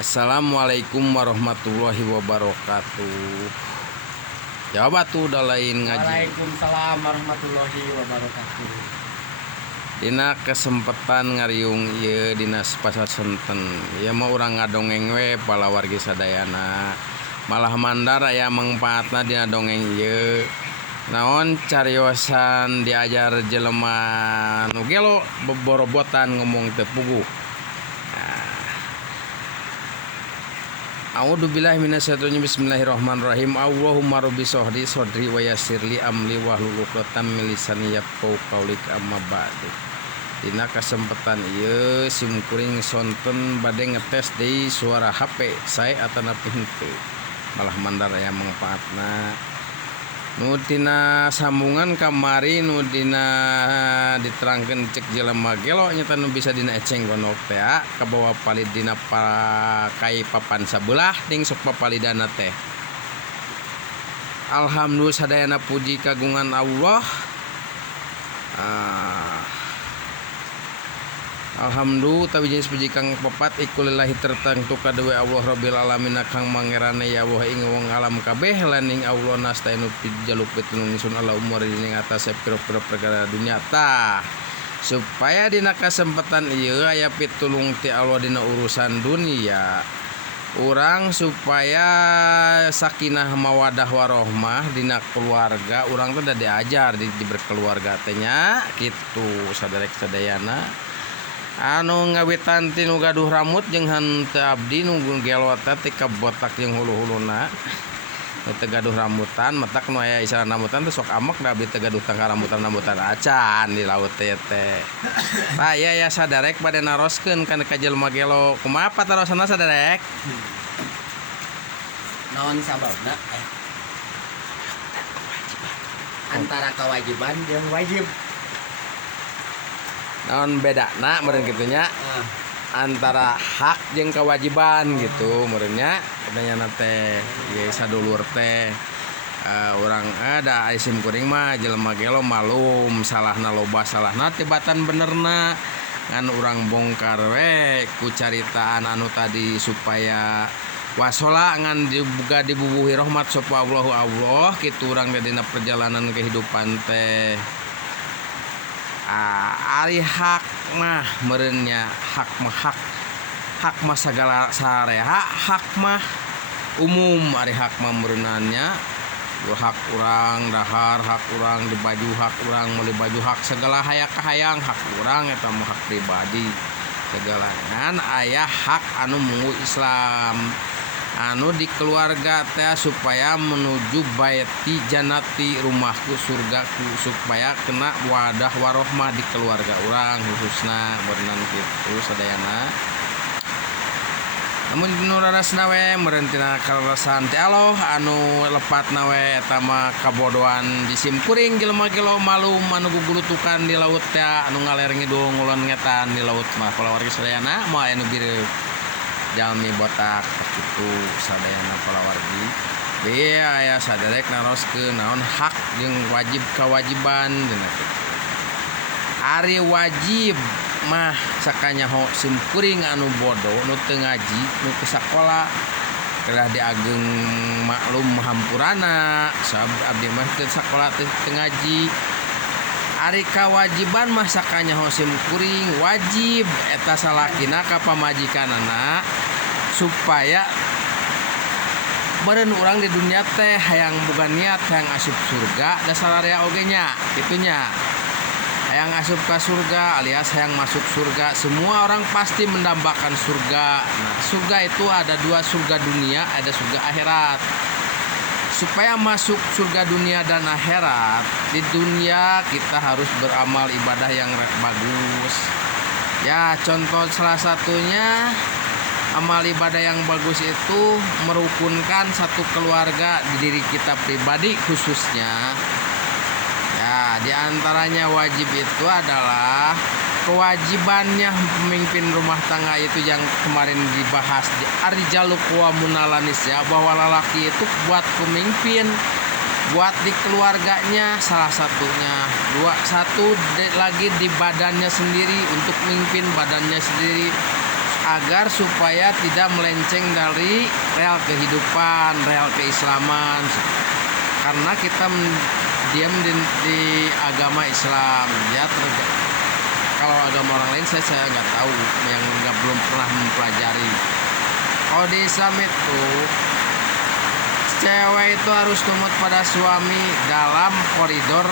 Assalamualaikum warahmatullahi wabarakatuh. Jawab tuh udah lain ngaji. Waalaikumsalam warahmatullahi wabarakatuh. Dina kesempatan ngariung ieu dina pasar senten. Ieu mah urang ngadongeng we pala wargi sadayana. Malah mandar aya mangpaatna dina dongeng ieu. Naon cariosan diajar jelema nu gelo boborobotan ngomong teu puguh. A'udzubillahi minasyaitonir bismillahirrahmanirrahim. Allahumma rabbi shrahli sadri wa yassirli amri wahlul 'uqdatam min lisani yafqahu qawli amma ba'du. Dina kesempatan ieu simkuring sonten bade ngetes deui suara HP sae atanapi henteu. Malah mandar aya mangpaatna. Nu tina sambungan kamari nu dina diterangkeun cek jelema gelo nyata nu bisa dina eceng gondok teh kabawa palid dina pakai papan sabelah ting sok papalidana teh. Alhamdulillah sadayana puji kagungan Allah. Alhamdulillah tawi jenis puji kang papat ikulillahi tertentu kadewe Allah rabbil alamin kang mangerane ya Allah ing wong alam kabeh lan ing Allah nastainu pijaluk pitulung sun ala umur ing atas pira-pira perkara dunya tah supaya dina kesempatan ieu aya pitulung ti Allah dina urusan dunia urang supaya sakinah mawadah warahmah dina keluarga urang teh da diajar di berkeluarga teh nya kitu saderek sadayana. Anu ngawitan ti nu gaduh rambut jeung henteu abdi nu gelo teh botak jeung hulu-huluna nu teu gaduh rambutan matak nu aya isana rambutan teh sok amek da abdi teu gaduh tangka rambutan acan di laut teh teh. Tah ya sadarek bade naroskeun kana ka jelema gelo kumaha patarosana sadarek? Naon sababna? Antara kewajiban jeung wajib. Naon bedana meureun kitu nya antara hak jeung kewajiban gitu meureun nya bedanya teh ieu sadulur teh urang ada isim kuring mah jelema gelo malum salahna loba salahna tibatan benerna ngan urang bongkar we ku caritaan anu tadi supaya wasola ngan dibubuhi rahmat sapa Allah kitu urang dina perjalanan kehidupan teh. Ari hak mah meureunnya hak mah sagala sareha hak mah umum ari hak mah meureunannya hak urang dahar hak urang di baju hak urang meuli baju hak segala hayang hak urang eta mah hak pribadi segala ngan aya hak anu munggu Islam anu di keluarga teh supaya menuju baiti janati rumahku surgaku supaya kena wadah warohmah di keluarga orang khususna berenang gitu sadayana. Namun nurarasna we meureun tina karasan ti Allah anu lepatna we eta mah kabodohan disim kuring jelema gelo malum anu gugulutukan di laut teh anu ngaler ngidul ngulon ngetan di laut mah kulawargi sadayana moal anu bieu jalmi botak kitu sadayana kulawargi. Ieu aya saderek naroskeun naon hak jeung wajib kewajiban dina kitu. Ari wajib mah sakanyaho simkuring anu bodoh nu teu ngaji nu ke sakola kedah diageng maklum hampurana sabab abdi mah teu sakola teu ngaji. Ari kawajiban mah sakanyaho simkuring wajib eta salakina ka pamajikanana supaya beureun urang di dunia teh hayang boga niat hayang asup surga da sararea oge nya kitu nya. Hayang asup ka surga alias hayang masuk surga, semua orang pasti mendambakan surga. Nah, surga itu ada dua, surga dunia, ada surga akhirat. Supaya masuk surga dunia dan akhirat, di dunia kita harus beramal ibadah yang bagus. Ya, contoh salah satunya amal ibadah yang bagus itu merukunkan satu keluarga di diri kita pribadi khususnya. Ya, di antaranya wajib itu adalah kewajibannya pemimpin rumah tangga itu yang kemarin dibahas di Ar-Rijalu Qawwamuna 'alan Nisa bahwa lelaki itu buat pemimpin buat di keluarganya salah satunya, lagi di badannya sendiri untuk memimpin badannya sendiri agar supaya tidak melenceng dari real kehidupan, real keislaman. Karena kita diam di agama Islam ya, kalau agama orang lain saya nggak tahu, yang belum pernah mempelajari. Kalau di Islam itu cewek itu harus nurut pada suami dalam koridor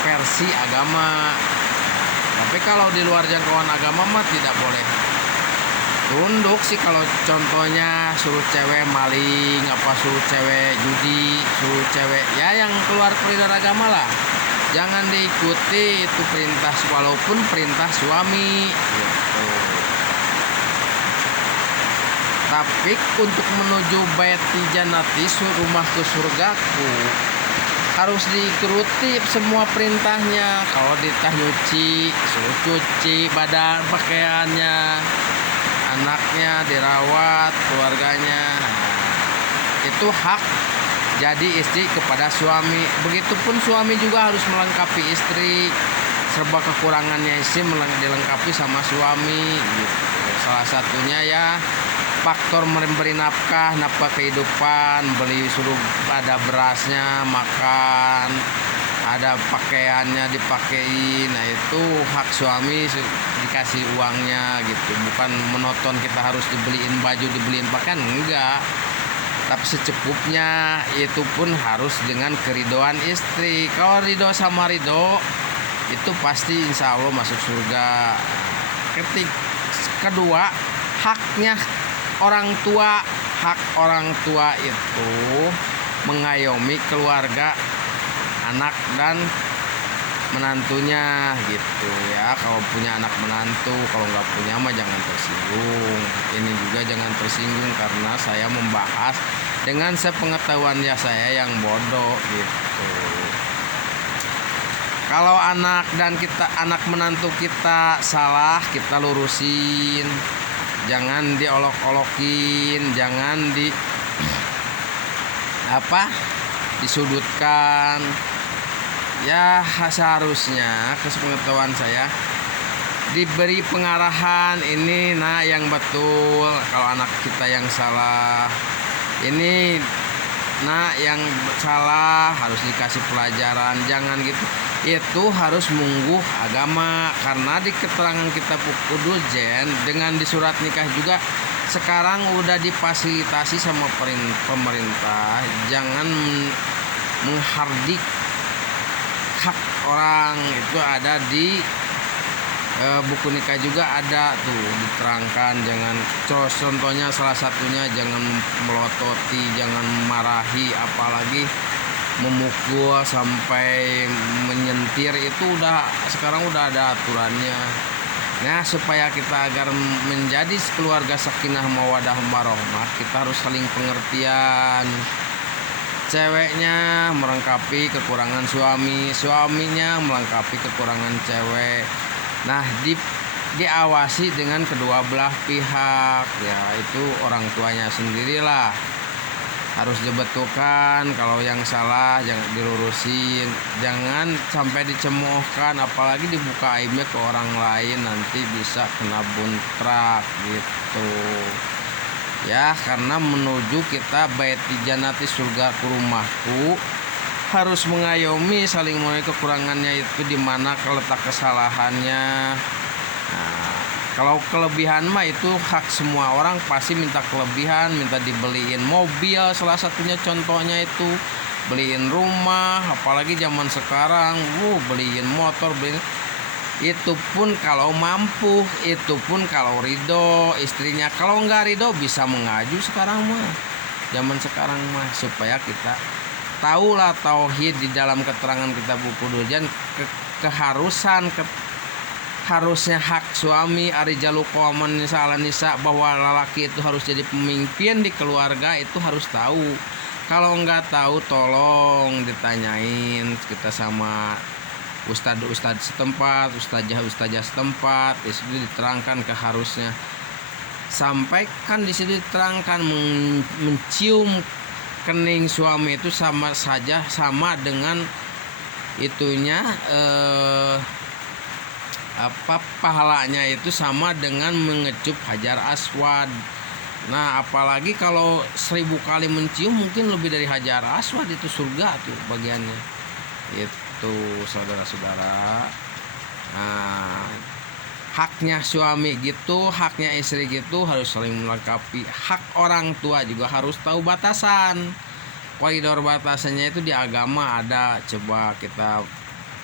versi agama. Tapi kalau di luar jangkauan agama mah tidak boleh tunduk sih. Kalau contohnya suruh cewek maling, apa suruh cewek judi, suruh cewek ya yang keluar koridor agama lah, jangan diikuti itu perintah, walaupun perintah suami gitu. Tapi untuk menuju baiti jannati, rumah ke surgaku, harus diikuti semua perintahnya. Kalau ditah nyuci, suruh cuci badan pakaiannya, anaknya dirawat, keluarganya. Itu hak jadi istri kepada suami. Begitupun suami juga harus melengkapi istri. Serba kekurangannya istri dilengkapi sama suami gitu. Salah satunya ya faktor memberi nafkah kehidupan, beli suruh ada berasnya, makan, ada pakaiannya dipakein. Nah itu hak suami, dikasih uangnya gitu. Bukan monoton kita harus dibeliin baju, dibeliin pakaian, enggak. Tapi secukupnya, itu pun harus dengan keridoan istri. Kalau ridho sama ridho itu pasti insya Allah masuk surga. Kedua, haknya orang tua. Hak orang tua itu mengayomi keluarga, anak dan menantunya gitu ya. Kalau punya anak menantu, kalau nggak punya mah jangan tersinggung. Ini juga jangan tersinggung karena saya membahas dengan sepengetahuannya saya yang bodoh gitu. Kalau anak menantu kita salah, kita lurusin. Jangan diolok-olokin, jangan disudutkan. Ya seharusnya kesepengetahuan saya diberi pengarahan, ini nah yang betul. Kalau anak kita yang salah, ini nah yang salah, harus dikasih pelajaran. Jangan gitu. Itu harus mungguh agama, karena di keterangan kitab Udujen dengan di surat nikah juga sekarang udah difasilitasi sama pemerintah. Jangan menghardik hak orang, itu ada di buku nikah juga ada tuh diterangkan. Jangan, contohnya salah satunya jangan melototi, jangan marahi, apalagi memukul sampai menyentir. Itu sekarang udah ada aturannya. Nah supaya kita agar menjadi keluarga sakinah mawadah warahmah, kita harus saling pengertian. Ceweknya melengkapi kekurangan suami, suaminya melengkapi kekurangan cewek. Nah diawasi dengan kedua belah pihak ya, itu orang tuanya sendirilah harus dibetulkan. Kalau yang salah jangan dilurusin, jangan sampai dicemoohkan, apalagi dibuka aibnya ke orang lain, nanti bisa kena buntrak gitu ya. Karena menuju kita baiti jannati, surga ku rumahku, harus mengayomi, saling mengayomi kekurangannya itu di mana letak kesalahannya. Nah, kalau kelebihan mah itu hak semua orang, pasti minta kelebihan, minta dibeliin mobil, salah satunya contohnya itu beliin rumah, apalagi zaman sekarang, beliin motor, itu pun kalau mampu, itu pun kalau ridho istrinya. Kalau nggak ridho bisa mengaju sekarang mah, zaman sekarang mah, supaya kita tahulah tauhid di dalam keterangan kitab buku Dujan, harusnya hak suami arijalu qawman nisa ala nisa, bahwa lelaki itu harus jadi pemimpin di keluarga, itu harus tahu. Kalau nggak tahu tolong ditanyain kita sama ustadz setempat, ustazah setempat. Di situ diterangkan keharusnya, sampaikan di situ diterangkan mencium rekening suami itu sama dengan itunya pahalanya itu sama dengan mengecup Hajar Aswad. Nah, apalagi kalau 1000 kali mencium mungkin lebih dari Hajar Aswad, itu surga tuh bagiannya. Itu saudara-saudara. Nah, haknya suami gitu, haknya istri gitu harus saling melengkapi. Hak orang tua juga harus tahu batasan. Koridor batasannya itu di agama ada. Coba kita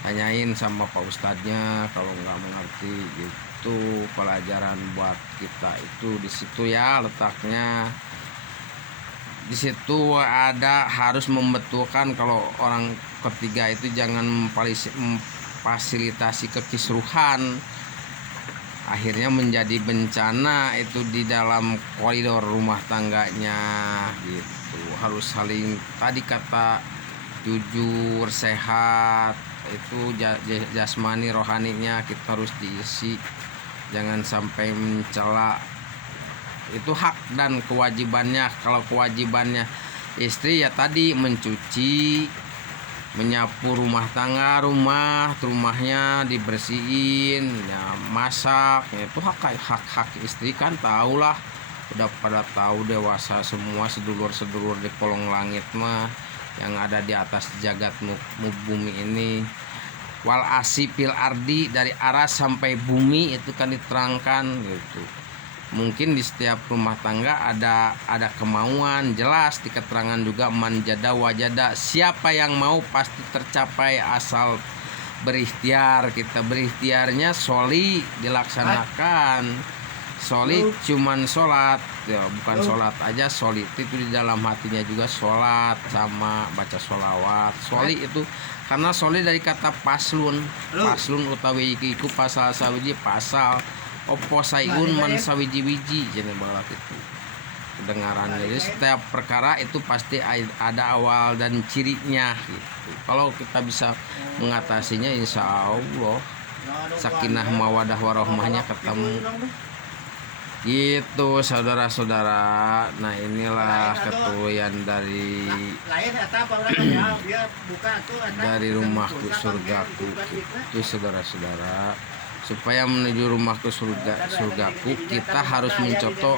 tanyain sama Pak Ustadznya kalau nggak mengerti gitu. Pelajaran buat kita itu di situ ya letaknya. Di situ ada harus membetulkan kalau orang ketiga itu jangan memfasilitasi kekisruhan. Akhirnya menjadi bencana itu di dalam koridor rumah tangganya gitu. Harus saling, tadi kata jujur, sehat, itu jasmani rohaninya kita harus diisi, jangan sampai mencela. Itu hak dan kewajibannya. Kalau kewajibannya istri ya tadi mencuci, menyapu rumah tangga, rumahnya dibersihin, ya masak, ya itu hak istri kan, tahulah, udah pada tahu, dewasa semua, sedulur di kolong langit mah yang ada di atas jagat bumi ini. Wal asifil ardi, dari aras sampai bumi itu kan diterangkan gitu. Mungkin di setiap rumah tangga ada kemauan, jelas di keterangan juga manjada wajada, siapa yang mau pasti tercapai asal berikhtiar. Kita berikhtiarnya soli dilaksanakan. Soli cuman sholat ya, bukan sholat aja, soli itu di dalam hatinya juga sholat sama baca sholawat. Soli itu karena soli dari kata paslun utawi iku pasal sawiji pasal opo sayun man sawiji-wiji jadi balak itu kedengaran. Jadi setiap perkara itu pasti ada awal dan cirinya gitu. Kalau kita bisa mengatasinya, insya Allah sakinah mawadah warahmahnya ketemu gitu saudara-saudara. Nah, inilah ketulian dari rumahku surgaku itu saudara-saudara. Supaya menuju rumahku surgaku kita harus mencontoh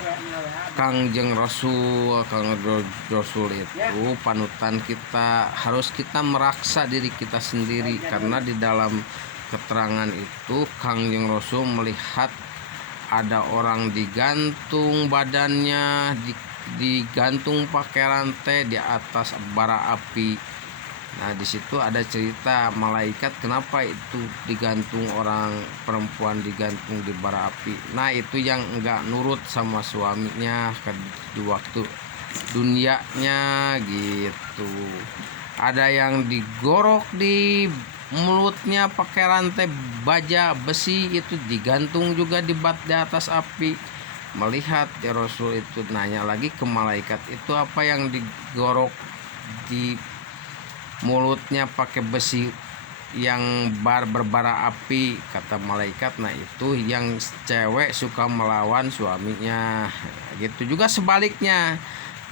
Kangjeng Rasul. Kangjeng Rasul itu panutan kita, harus kita meraksa diri kita sendiri, karena di dalam keterangan itu Kangjeng Rasul melihat ada orang digantung badannya, digantung pakai rantai di atas bara api. Nah, di situ ada cerita malaikat kenapa itu digantung, orang perempuan digantung di bara api. Nah, itu yang enggak nurut sama suaminya di waktu dunianya gitu. Ada yang digorok di mulutnya pakai rantai baja besi, itu digantung juga di atas api. Melihat ya Rasul itu nanya lagi ke malaikat, itu apa yang digorok di mulutnya pakai besi yang berbara api? Kata malaikat, nah itu yang cewek suka melawan suaminya. Gitu juga sebaliknya,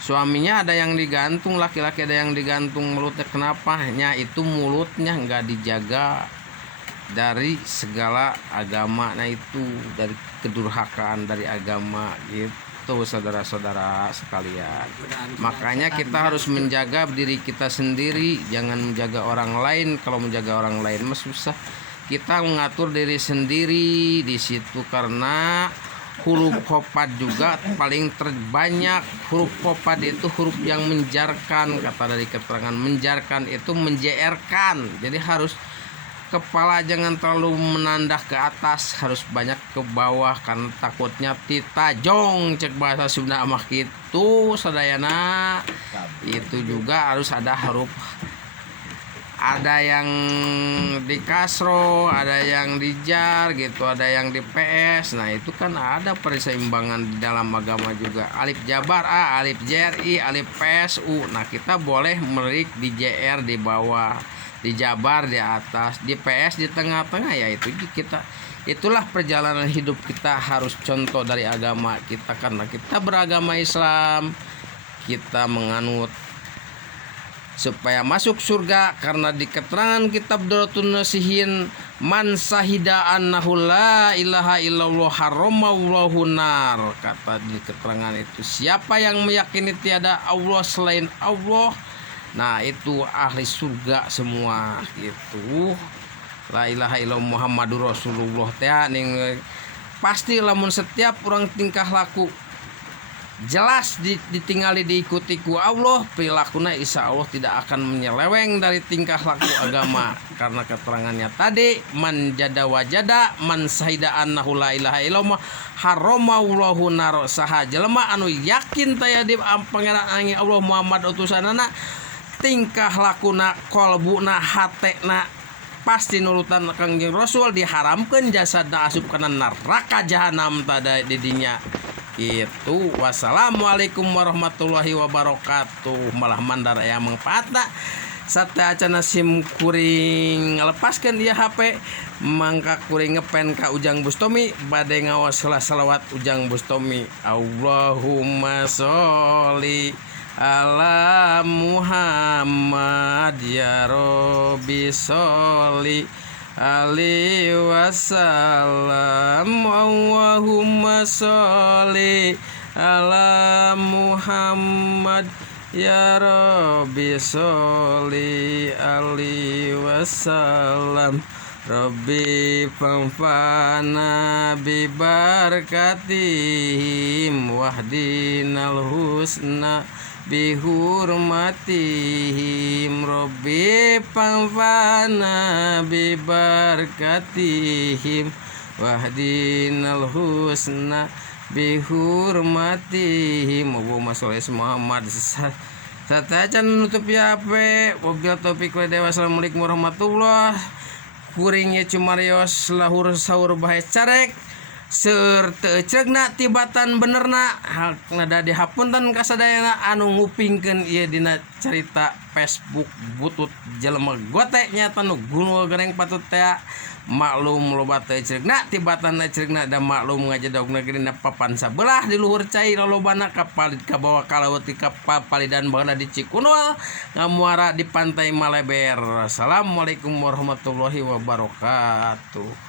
suaminya ada yang digantung, laki-laki ada yang digantung mulutnya. Kenapa? Itu mulutnya nggak dijaga dari segala agama. Nah, itu dari kedurhakaan dari agama gitu saudara-saudara sekalian. Makanya kita harus menjaga diri kita sendiri, jangan menjaga orang lain. Kalau menjaga orang lain mah susah. Kita mengatur diri sendiri di situ, karena huruf kopad juga paling terbanyak. Huruf kopad itu huruf yang menjarkan, kata dari keterangan. Menjarkan itu menjerkan, jadi harus kepala jangan terlalu menandah ke atas, harus banyak ke bawah, kan takutnya titajong, cek bahasa Sunda mah gitu sadayana. Itu juga harus ada huruf, ada yang di kasro, ada yang di jar gitu, ada yang di PS. Nah, itu kan ada perseimbangan di dalam agama juga. Alif jabar A, alif JRI, alif PSU. Nah, kita boleh merik di JR di bawah, di jabar di atas, di PS di tengah-tengah. Ya itu kita, itulah perjalanan hidup kita harus contoh dari agama kita, karena kita beragama Islam, kita menganut supaya masuk surga, karena di keterangan kitab Daratun Nasihin man sahida annahu la ilaha illallah haramallahu nar, kata di keterangan itu siapa yang meyakini tiada Allah selain Allah, nah itu ahli surga semua gitu. La ilaha illallah Muhammadur Rasulullah teh ning pasti lamun setiap orang tingkah laku jelas ditinggali diikuti ku Allah, perilakunya insya Allah tidak akan menyeleweng dari tingkah laku agama, karena keterangannya tadi man jada wajada man sahida annahu la ilaha illallah haramallahu nar, saha jelema anu yakin taya di pangeran angin Allah Muhammad utusanana, tingkah lakuna kolbuna hatena pasti nurutan Kangjeng Rasul, diharamkan jasadna asup kana neraka jahanam tada didinya itu. Wassalamualaikum warahmatullahi wabarakatuh. Malah mandar aya mangpaatna sate acana sim kuring lepaskeun ieu HP mangka kuring ngepen ka Ujang Bustomi bade ngaos salawat Ujang Bustomi. Allahumma sholli ala Muhammad ya Rabbi sholli alaihi wasallam. Allahumma sholli ala Muhammad ya Rabbi sholli alaihi wasallam. Rabbi fanfa'na bi barakatihim wahdinal husna bi hurmatihim. Rabbi fanfa'na bi barakatihim wahdinal husna bi hurmatihim. Allahumma sholli Muhammad. Satacan nutup ya ape wabil topik wa dewa. Assalamualaikum warahmatullahi kuringnya cumarios lahur sahur bahe carek serta cegna tibatan benerna hakna da dihapunten kasadayana anu ngupingkeun ieu dina carita Facebook butut jelema gote nyata nu gunul goreng patut teh maklum loba teh cegna tibatan cegna da maklum ngajedogna dina papan sabelah di luhur cai lolobana kapal ka bawah kalaut ti kapal palidan baheula di Cikunul ngamuara di pantai Maleber. Assalamualaikum warahmatullahi wabarakatuh.